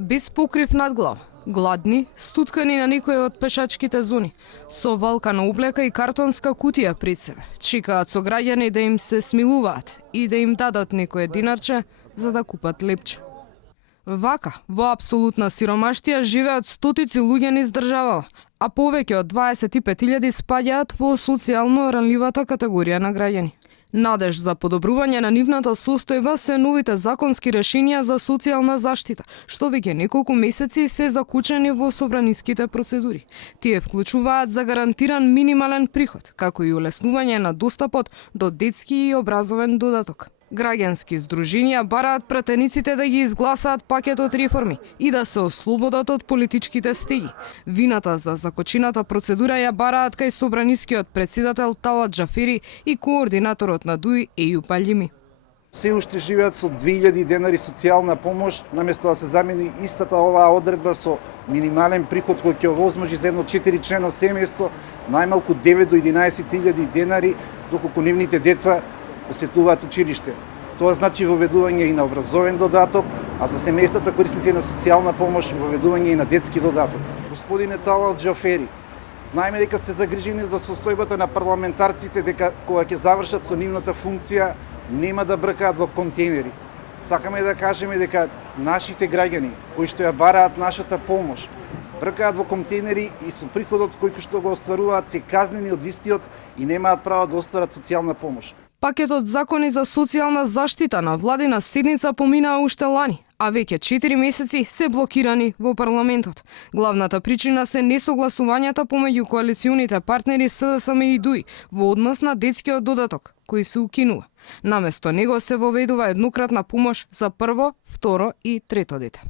Без покрив над глава, гладни, стуткани на некој од пешачките зони, со валкана облека и картонска кутија пред себе, чекаат сограѓани да им се смилуваат и да им дадат некое динарче за да купат лепче. Вака, во апсолутна сиромаштија живеат стотици луѓе низ државава, а повеќе од 25.000 спаѓаат во социјално ранливата категорија на граѓани. Надеж за подобрување на нивната состојба се новите законски решенија за социјална заштита, што веќе неколку месеци се закучени во собраниските процедури. Тие вклучуваат за гарантиран минимален приход, како и улеснување на достапот до детски и образовен додаток. Граѓански здруженија бараат пратениците да ги изгласаат пакетот реформи и да се ослободат од политичките стеги. Вината за закочената процедура ја бараат кај собранискиот председател Талат Џафери и координаторот на ДУИ Ејуп Алими. Се уште живеат со 2000 денари социјална помош, наместо да се замени истата оваа одредба со минимален приход кој ќе овозможи за едно 4-члено семејство најмалку 9 до 11.000 денари, доколку нивните деца посетуваат училиште. Тоа значи воведување и на образовен додаток, а за семејствата корисници на социјална помош воведување и на детски додаток. Господине Талат Џафери, знаеме дека сте загрижени за состојбата на парламентарците, дека кога ќе завршат со нивната функција нема да бркаат во контейнери. Сакаме да кажеме дека нашите граѓани кои што ја бараат нашата помош бркаат во контейнери и со приходот кој што го остваруваат се казнени од истиот и немаат право да остварат социјална помош. Пакетот закони за социјална заштита на владина седница поминаа уште лани, а веќе 4 месеци се блокирани во парламентот. Главната причина се несогласувањата помеѓу коалиционите партнери СДСМ и ДУИ во однос на детскиот додаток, кој се укинува. Наместо него се воведува еднократна помош за прво, второ и трето дете.